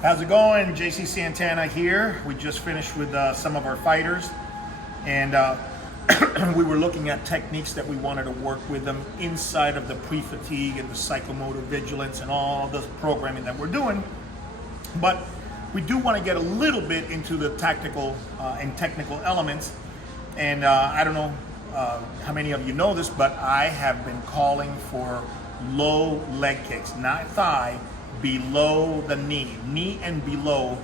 How's it going? JC Santana here. We just finished with some of our fighters, and we were looking at techniques that we wanted to work with them inside of the pre-fatigue and the psychomotor vigilance and all the programming that we're doing. But we do want to get a little bit into the tactical and technical elements. And I don't know how many of you know this, but I have been calling for low leg kicks, not thigh, below the knee and below.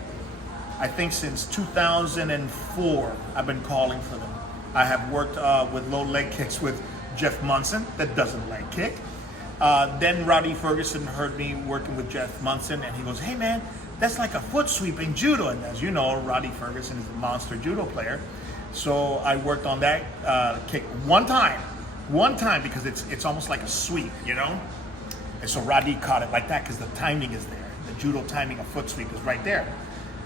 I think since 2004, I've been calling for them. I have worked with low leg kicks with Jeff Munson, that doesn't leg kick. Then Roddy Ferguson heard me working with Jeff Munson, and he goes, "Hey man, that's like a foot sweep in judo." And as you know, Roddy Ferguson is a monster judo player. So I worked on that kick one time because it's almost like a sweep, you know? And so Roddy caught it like that because the timing is there. The judo timing of foot sweep is right there.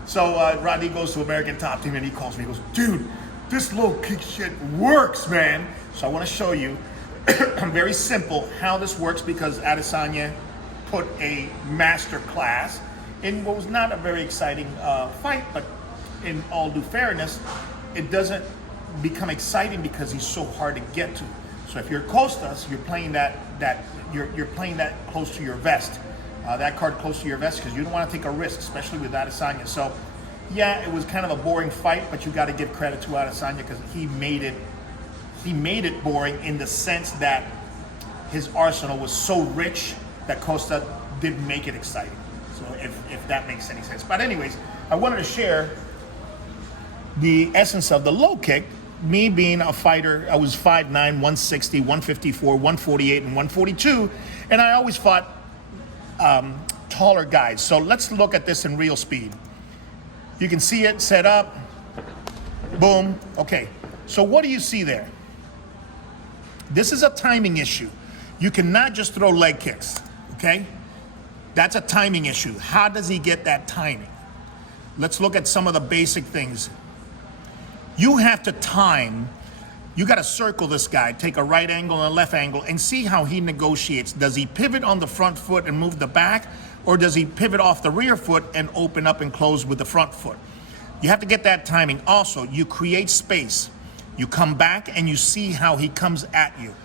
So Roddy goes to American Top Team and he calls me. He goes, "Dude, this low kick shit works, man." So I want to show you very simple how this works, because Adesanya put a master class in what was not a very exciting fight, but in all due fairness, it doesn't become exciting because he's so hard to get to. So if you're Costas, you're playing that you're playing that close to your vest, that card close to your vest, because you don't want to take a risk, especially with Adesanya. So yeah, it was kind of a boring fight, but you got to give credit to Adesanya because he made it boring in the sense that his arsenal was so rich that Costa didn't make it exciting. So if that makes any sense. But anyways, I wanted to share the essence of the low kick. Me being a fighter, I was 5'9", 160, 154, 148, and 142, and I always fought taller guys. So let's look at this in real speed. You can see it set up, boom. Okay, so what do you see there? This is a timing issue. You cannot just throw leg kicks, okay? That's a timing issue. How does he get that timing? Let's look at some of the basic things. You have to time. You got to circle this guy, take a right angle and a left angle, and see how he negotiates. Does he pivot on the front foot and move the back, or does he pivot off the rear foot and open up and close with the front foot? You have to get that timing. Also, you create space. You come back and you see how he comes at you.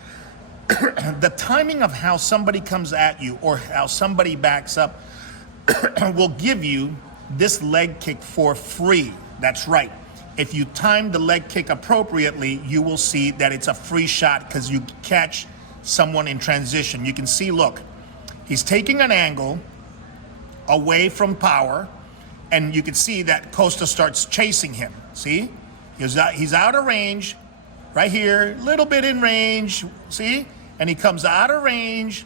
The timing of how somebody comes at you or how somebody backs up will give you this leg kick for free. That's right. If you time the leg kick appropriately, you will see that it's a free shot because you catch someone in transition. You can see, look, he's taking an angle away from power, and you can see that Costa starts chasing him. See? He's out of range, right here, a little bit in range, see? And he comes out of range,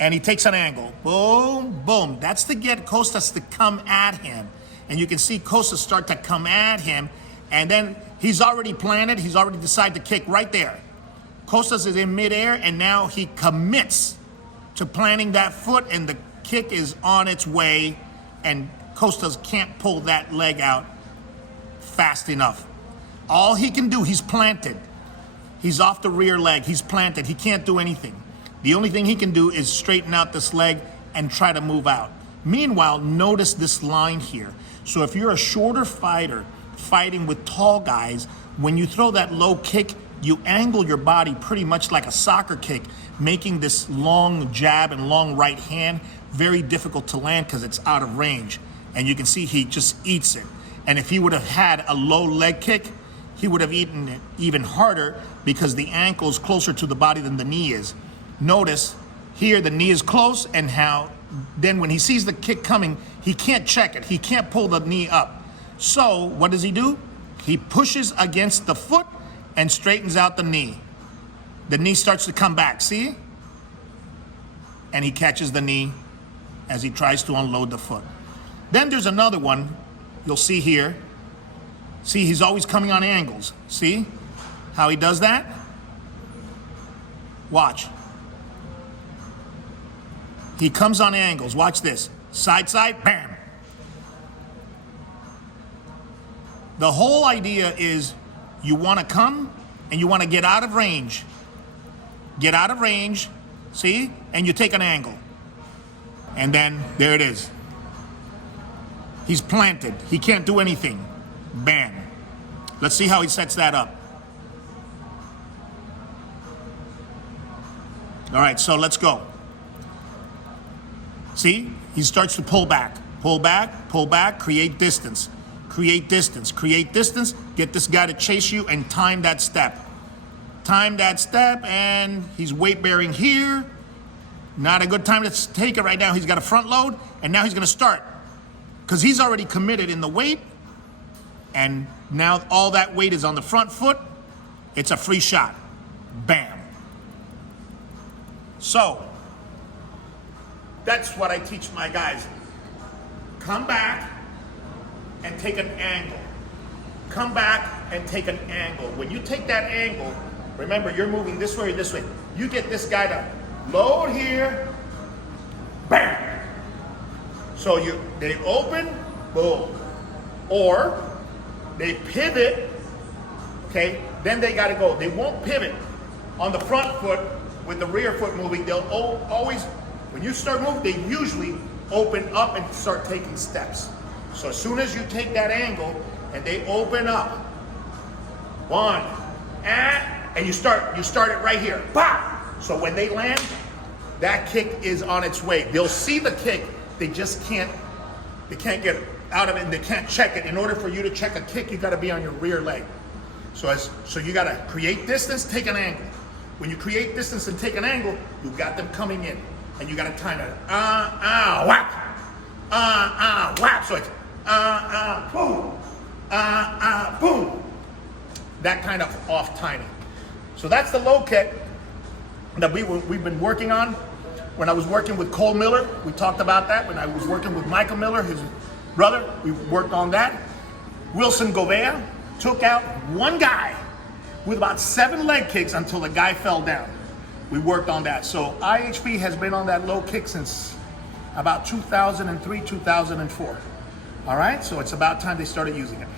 and he takes an angle. Boom, boom. That's to get Costas to come at him. And you can see Costa start to come at him, and then he's already planted. He's already decided to kick right there. Costas is in midair, and now he commits to planting that foot, and the kick is on its way, and Costas can't pull that leg out fast enough. All he can do, he's planted. He's off the rear leg. He's planted. He can't do anything. The only thing he can do is straighten out this leg and try to move out. Meanwhile, notice this line here. So if you're a shorter fighter fighting with tall guys, when you throw that low kick, you angle your body pretty much like a soccer kick, making this long jab and long right hand very difficult to land because it's out of range. And you can see he just eats it. And if he would have had a low leg kick, he would have eaten it even harder because the ankle is closer to the body than the knee is. Notice here the knee is close, and how then when he sees the kick coming, he can't check it. He can't pull the knee up. So what does he do? He pushes against the foot and straightens out the knee. The knee starts to come back, see? And he catches the knee as he tries to unload the foot. Then there's another one you'll see here. See, he's always coming on angles. See how he does that? Watch. He comes on angles. Watch this. Side, side, bam. The whole idea is you want to come and you want to get out of range. Get out of range, see? And you take an angle. And then there it is. He's planted. He can't do anything. Bam. Let's see how he sets that up. All right, so let's go. See? He starts to pull back. Pull back, pull back, create distance. Create distance, create distance. Get this guy to chase you and time that step. Time that step, and he's weight bearing here. Not a good time to take it right now. He's got a front load, and now he's gonna start. Because he's already committed in the weight, and now all that weight is on the front foot. It's a free shot. Bam. So, that's what I teach my guys. Come back and take an angle. Come back and take an angle. When you take that angle, remember you're moving this way or this way. You get this guy to load here, bam. So they open, boom. Or they pivot, okay? Then they gotta go. They won't pivot on the front foot with the rear foot moving. They'll always, when you start moving, they usually open up and start taking steps. So as soon as you take that angle and they open up, one, and you start it right here, pop. So when they land, that kick is on its way. They'll see the kick, they just can't get out of it and they can't check it. In order for you to check a kick, you gotta be on your rear leg. So you gotta create distance, take an angle. When you create distance and take an angle, you got them coming in and you gotta time it. Whack. Whack. So it's boom. Boom. That kind of off timing. So that's the low kick that we've been working on. When I was working with Cole Miller, we talked about that. When I was working with Michael Miller, his brother, we worked on that. Wilson Govea took out one guy with about 7 leg kicks until the guy fell down. We worked on that. So IHP has been on that low kick since about 2003, 2004. All right, so it's about time they started using it.